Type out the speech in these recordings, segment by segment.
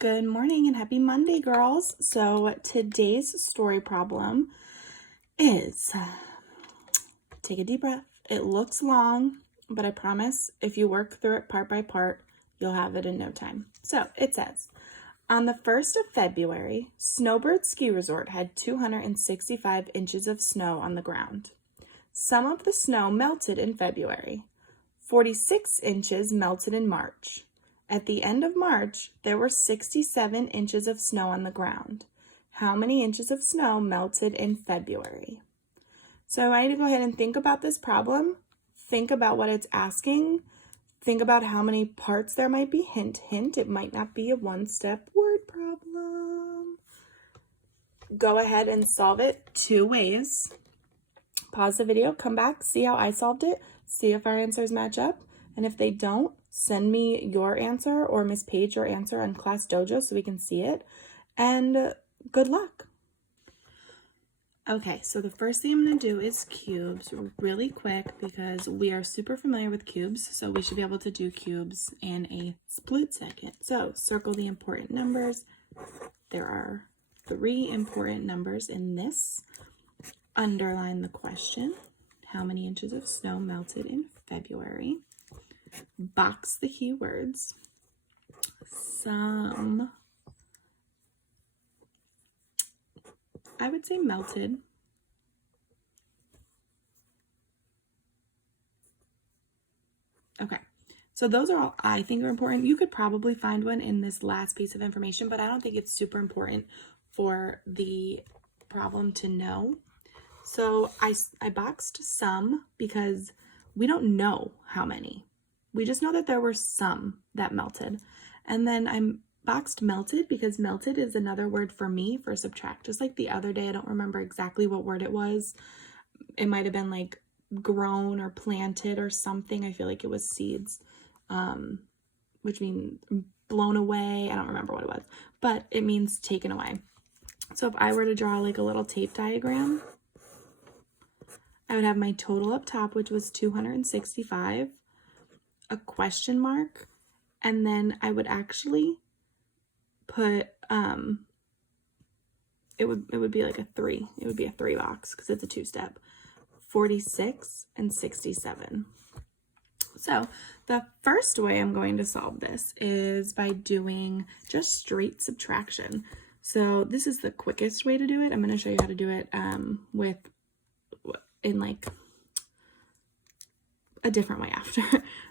Good morning and happy Monday, girls. So today's story problem is, take a deep breath. It looks long, but I promise if you work through it part by part, you'll have it in no time. So it says, on the 1st of February, Snowbird Ski Resort had 265 inches of snow on the ground. Some of the snow melted in February. 46 inches melted in March. At the end of March, there were 67 inches of snow on the ground. How many inches of snow melted in February? So I want you to go ahead and think about this problem. Think about what it's asking. Think about how many parts there might be. Hint, hint, it might not be a one-step word problem. Go ahead and solve it 2 ways. Pause the video, come back, see how I solved it, see if our answers match up. And if they don't, send me your answer or Miss Paige your answer on Class Dojo so we can see it. And good luck. Okay, so the first thing I'm going to do is cubes really quick because we are super familiar with cubes. So we should be able to do cubes in a split second. So circle the important numbers. There are 3 important numbers in this. Underline the question. How many inches of snow melted in February? Box the keywords. Some, I would say melted. Okay, so those are all I think are important. You could probably find one in this last piece of information, but I don't think it's super important for the problem to know. So I boxed some because we don't know how many. We just know that there were some that melted. And then I boxed melted because melted is another word for me for subtract. Just like the other day, I don't remember exactly what word it was. It might have been like grown or planted or something. I feel like it was seeds, which means blown away. I don't remember what it was, but it means taken away. So if I were to draw like a little tape diagram, I would have my total up top, which was 265, a question mark, and then I would actually put, it would be like a 3. It would be a 3 box because it's a 2-step. 46 and 67. So the first way I'm going to solve this is by doing just straight subtraction. So this is the quickest way to do it. I'm going to show you how to do it in like a different way after.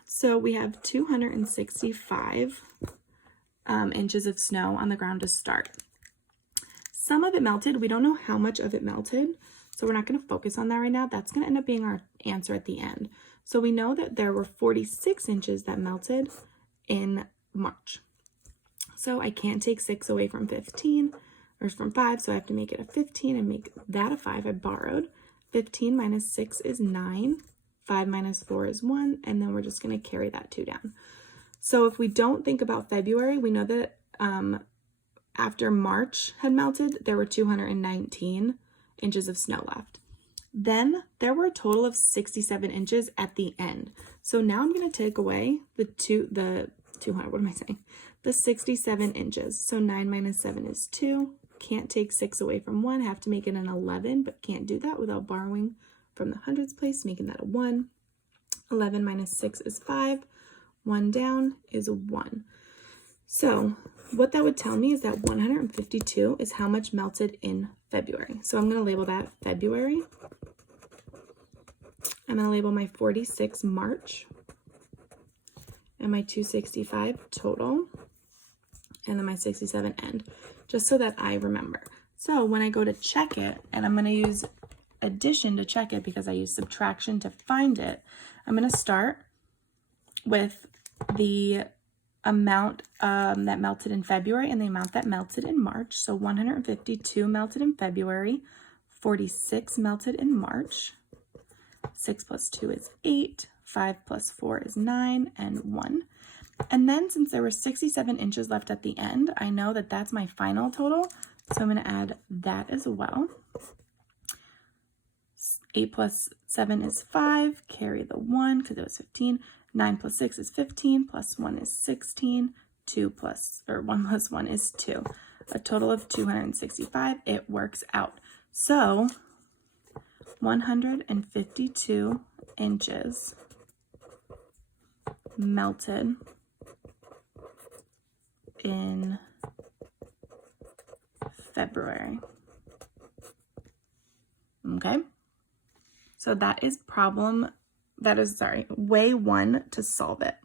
So we have 265 inches of snow on the ground to start. Some of it melted. We don't know how much of it melted, so we're not going to focus on that right now. That's going to end up being our answer at the end. So we know that there were 46 inches that melted in March. So I can't take 6 away from 15 or from 5, so I have to make it a 15 and make that a 5. I borrowed. 15 minus 6 is 9. 5 minus 4 is 1, and then we're just going to carry that 2 down. So if we don't think about February, we know that after March had melted, there were 219 inches of snow left. Then there were a total of 67 inches at the end. So now I'm going to take away the 67 inches. So 9 minus 7 is 2. Can't take 6 away from 1. Have to make it an 11, but can't do that without borrowing from the hundreds place, making that a 1. 11 minus 6 is 5. 1 down is a 1. So what that would tell me is that 152 is how much melted in February. So I'm going to label that February. I'm going to label my 46 March and my 265 total, and then my 67 end, just so that I remember. So when I go to check it, and I'm going to use addition to check it because I use subtraction to find it, I'm going to start with the amount that melted in February and the amount that melted in March. So 152 melted in February, 46 melted in March. 6 plus 2 is 8, 5 plus 4 is 9, and 1. And then since there were 67 inches left at the end, I know that that's my final total, so I'm going to add that as well. 8 plus 7 is 5, carry the 1 because it was 15. 9 plus 6 is 15, plus 1 is 16. 1 plus 1 is 2. A total of 265. It works out. So 152 inches melted in February. Okay, so that is way 1 to solve it.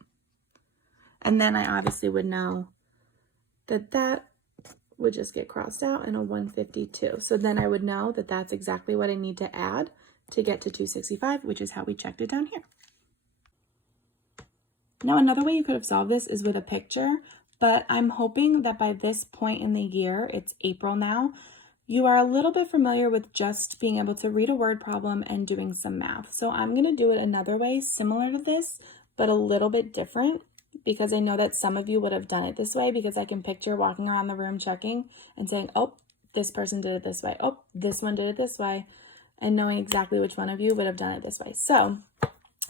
And then I obviously would know that that would just get crossed out in a 152. So then I would know that that's exactly what I need to add to get to 265, which is how we checked it down here. Now, another way you could have solved this is with a picture, but I'm hoping that by this point in the year, it's April now, you are a little bit familiar with just being able to read a word problem and doing some math. So I'm going to do it another way, similar to this, but a little bit different, because I know that some of you would have done it this way, because I can picture walking around the room checking and saying, oh, this person did it this way. Oh, this one did it this way. And knowing exactly which one of you would have done it this way. So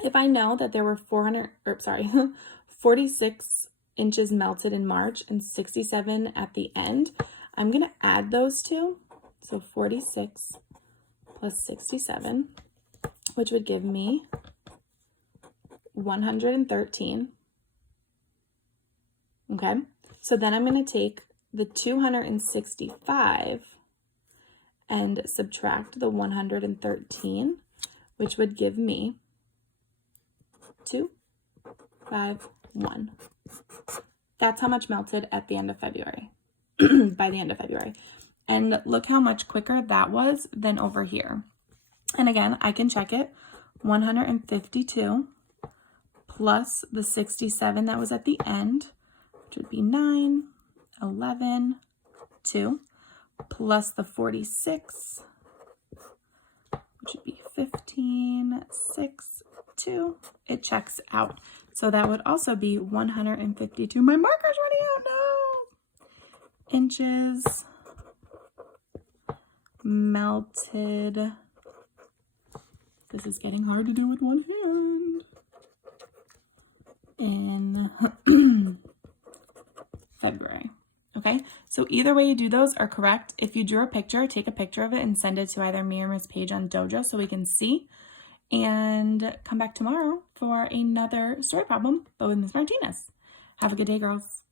if I know that there were 46 inches melted in March and 67 at the end, I'm going to add those two. So 46 plus 67, which would give me 113. Okay, so then I'm going to take the 265 and subtract the 113, which would give me 251. That's how much melted at the end of February, by the end of February. And look how much quicker that was than over here. And again, I can check it. 152 plus the 67 that was at the end, which would be 9, 11, 2, plus the 46, which would be 15, 6, 2. It checks out. So that would also be 152. My marker's running out. No! Inches melted. This is getting hard to do with one hand. In February. Okay, so either way you do those are correct. If you drew a picture, take a picture of it and send it to either me or Miss Paige on Dojo so we can see. And come back tomorrow for another story problem, but with Miss Martinez. Have a good day, girls.